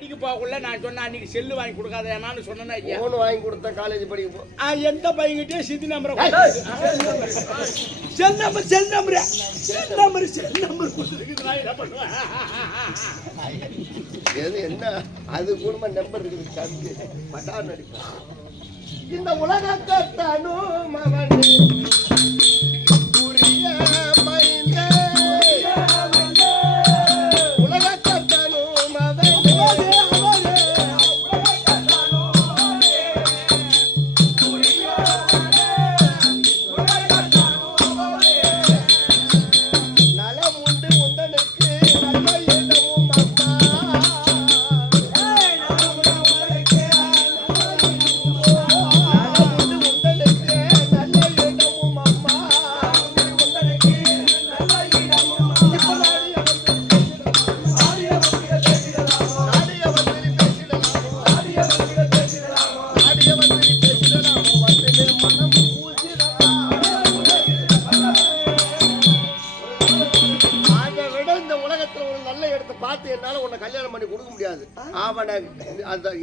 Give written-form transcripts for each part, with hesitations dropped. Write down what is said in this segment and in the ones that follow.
படிக்க போகக்குள்ள நான் சொன்னேன் அன்னைக்கு செல்லு வாங்கி கொடுக்காத நான் சொன்னேன்னா போன் வாங்கி கொடுத்தேன் காலேஜ் படிக்க போ. எந்த பையன்கிட்டயும் சித்தி நம்பர் செல் நம்பர் கொடுத்துருக்கு நான் என்ன பண்ணுவேன்? எது என்ன அது குடும்ப நம்பர் இருக்குது கம்பி மட்டான் அடிப்பேன். இந்த உலகத்தனு மகன்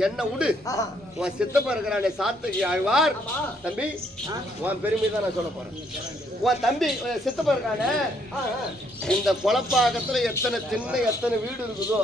என்ன விடு. உன் சித்தப்பா இருக்கிறானே சாத்தகி ஆழ்வார் தம்பி, உன் பெருமை தான் நான் சொல்ல போறேன். உன் தம்பி சித்தப்பா இருக்கானே, இந்த குழப்பாக்கத்துல எத்தனை திண்ணை எத்தனை வீடு இருக்குதோ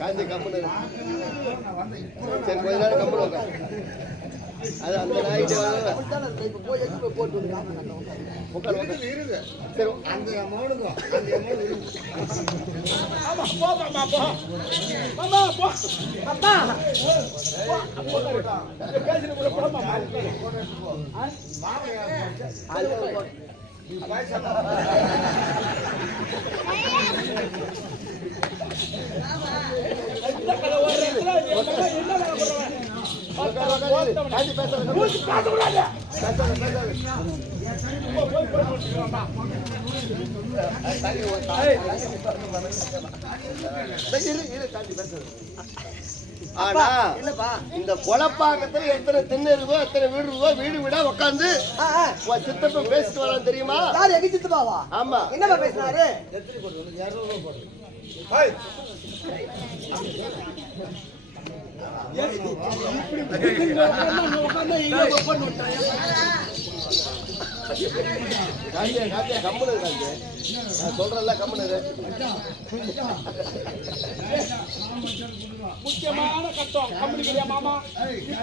காந்தி கம்பெனி சரி கொஞ்ச நேரம் கம்பெனி அது அந்த நாய்க்கு போட்டு சரி அந்த அமௌண்ட்டுக்கும் இந்த கொலப்பாக்கத்துல எத்தனை திண்ணை இருக்கோ எத்தனை வீடு இருக்கோ வீடு வீடா உட்காந்து சித்தப்பா பேசிட்டு வரான் தெரியுமா? எங்க சித்தப்பாவா? ஆமா. என்னப்பா பேசினாரு? கம்பெனி சொல்றல கம்பெனி முக்கியமான கட்டம் கம்பெனி கிடையா மாமா.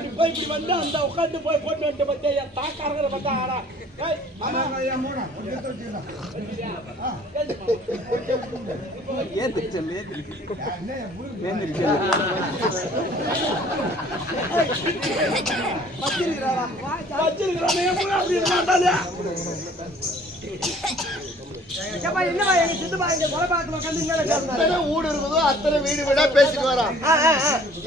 இப்படி வந்து அந்த உட்காந்து போய் போட்டு வந்து பத்தியா தாக்காரங்களை பார்த்தா ஆடா ஊடு இருக்குதோ அத்தனை வீடு வீடா பேசிட்டு வரான்.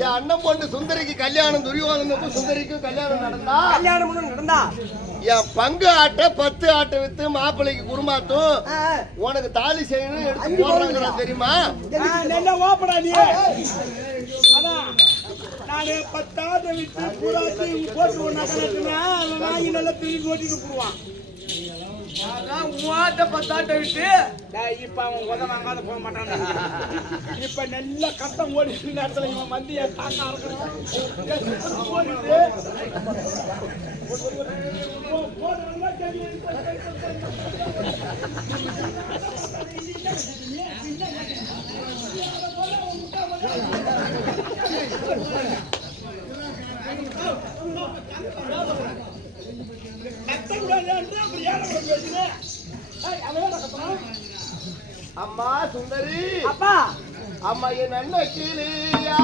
என் அண்ணன் பொண்ணு சுந்தரிக்கு கல்யாணம், துரியோதனுக்கும் சுந்தரிக்கும் கல்யாணம் நடந்தா என் பங்கு ஆட்டை 10 ஆட்டை வித்து மாப்பிள்ளைக்கு குருமாத்தும் உனக்கு தாலி செய்யணும் எடுத்து போடுறாங்க தெரியுமா? ஓப்படா நீ நானு 10 ஆட்டை வித்து பூராத்தி போட்டு வாங்கி நல்லா திரும்பி ஓட்டிட்டு போடுவான். இப்ப அவன் உதவாங்காத போக மாட்டான். இப்ப நல்ல கட்டம் ஓடிட்டு நேரத்துல இவன் வந்து என் தாக்கா இருக்கணும். அம்மா சுந்தரி, அப்பா அம்மா என் நல்ல கிளியா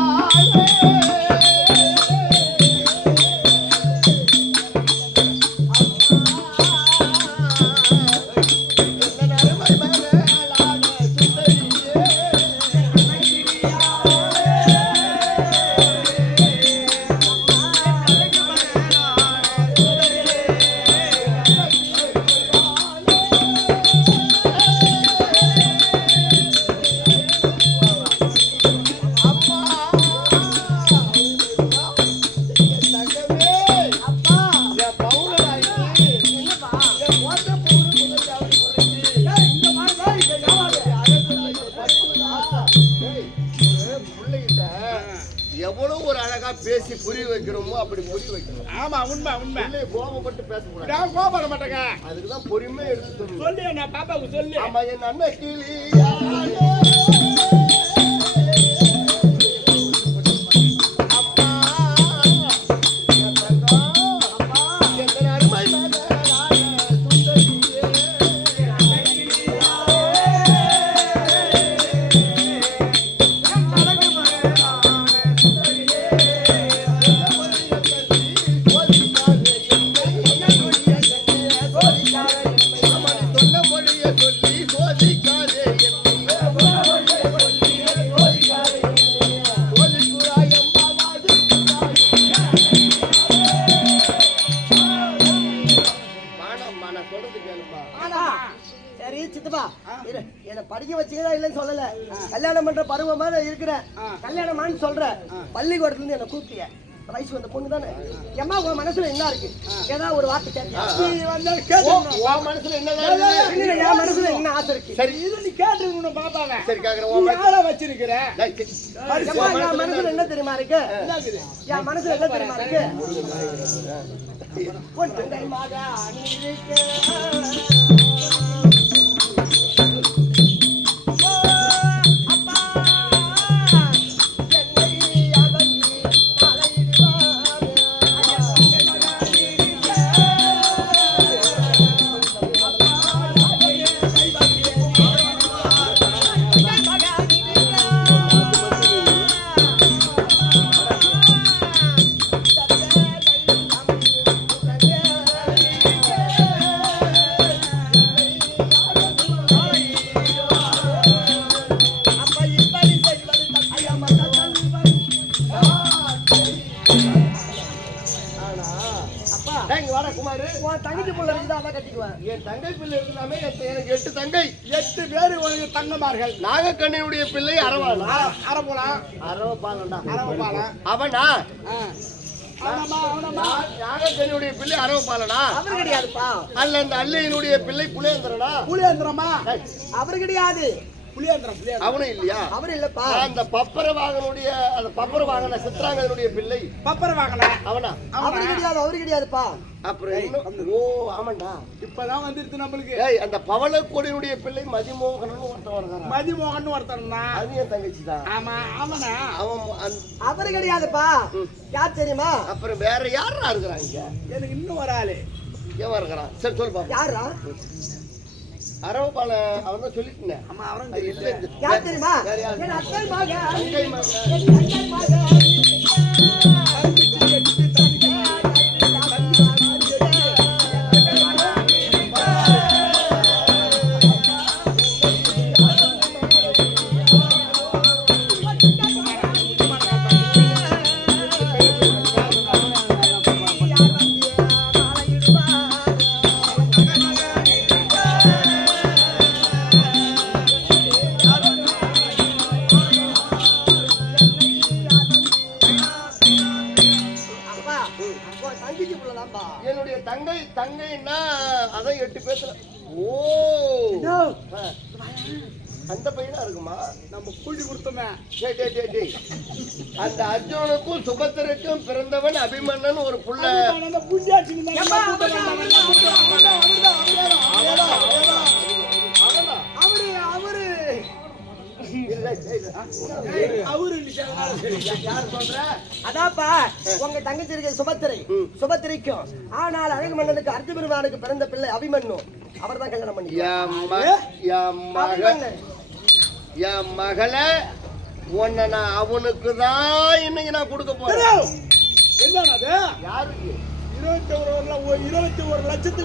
பேசி புரிய வைக்கிறோமோ அப்படி புரிய வைக்கணும். ஆமா உண்மை உண்மை. இல்லை கோபப்பட்டு பேசக்கூடாது. நான் கோபப்பட மாட்டேங்க. அதுக்குதான் பொறுமை எடுத்து சொல்லு. சொல்லு நான் பாப்பாவுக்கு சொல்லு. ஆமா என் அண்ணன் கிளி படிக்க வச்சுக்கதா இல்லைன்னு சொல்லல. கல்யாணம் பண்ற பருவமா நான் இருக்கிறேன். கல்யாணமான்னு சொல்றேன். பள்ளிக்கூடத்துல இருந்து என்ன கூப்பிட்டிய வயசு வந்த பொண்ணு தானே. ஏமா உன் மனசுல என்ன இருக்கு? ஏதாவது ஒரு வார்த்தை கேட்டியா? உன் மனசுல என்ன? என் மனசுல என்ன ஆசை இருக்கு? சரி இது நீ கேட்டுருக்கணும் பாப்பாவை. சரி கேக்குறேன். வச்சிருக்கிற என் மனசுல என்ன தெரியுமா இருக்கு? என் மனசுல என்ன தெரியுமா இருக்கு? பொண்ணு மகா தங்கச்சி பிள்ளை இருந்தா அதான் கட்டிக்குவேன். என் தங்கை பிள்ளை இருந்தாமே எனக்கு 8 தங்கை. 8 பேரு உனக்கு தங்கமார்கள். நாகக்கண்ணியுடைய பிள்ளை அரவாளா? அரபோலாம். அரவபாலன்டா. அரவபாலன். அவனா? அவனமா. நாகக்கண்ணியுடைய பிள்ளை அரவபாலனா? அவர் கிடையாதுப்பா. அல்ல அந்த அல்லையினுடைய பிள்ளை புலேந்திரனா? புலேந்திரமா? அவர் கிடையாது. புலேந்திரம். அவனும் இல்லையா? அவர் இல்லப்பா. அந்த பப்பரவாகனுடைய அந்த பப்பரவாகன சித்ராங்கனுடைய பிள்ளை பப்பரவாகன. அவனா? அவர் கிடையாது. அவர் கிடையாதுப்பா. அப்புறம் ஓ ஆமாண்டா. இப்பதான் வந்துருச்சு நம்மளுக்கு. ஏய் அந்த பவளக்கொடியினுடைய பிள்ளை மதிமோகன் ஒருத்தன் வர்றான். மதிமோகன் ஒருத்தன் தான். அது என் தங்கச்சி தான். ஆமா ஆமாண்ணா. அவன் அவர் கிடையாதுப்பா. யார் தெரியுமா? அப்புறம் வேற யாரா இருக்கிறாங்க? எனக்கு இன்னும் ஒரு ஆளு ஏன் இருக்கிறான்? சரி சொல்லு பாப்பா. யாரா? அரவபால அவன் தான் சொல்லிட்டேன். ஆமா அவன் யார் தெரியுமா? என் அத்தை மகன். என் அத்தை மகன். என்னுடைய தங்கைன்னா அதான் 8 பேர்ல. ஓ அந்த பையனா இருக்குமா? நம்ம கூலி கொடுத்தோமே. அந்த அர்ஜுனுக்கும் சுபத்திரக்கும் பிறந்தவன் அபிமன்னன் ஒரு புள்ள. அதாப்பா உங்க தங்கச்சி இருக்க சுபத்திரைக்கும். ஆனால் அழகு மன்னனுக்கு அர்ஜுன பெருமானுக்கு பிறந்த பிள்ளை அபிமன்னு. அவர் தான் கல்யாணம் பண்ணி என் மகளை உன்னை நான் அவனுக்கு தான் இன்னைக்கு நான் கொடுக்க போறேன். என்னது? யாருக்கு? 21 லட்சத்துக்கு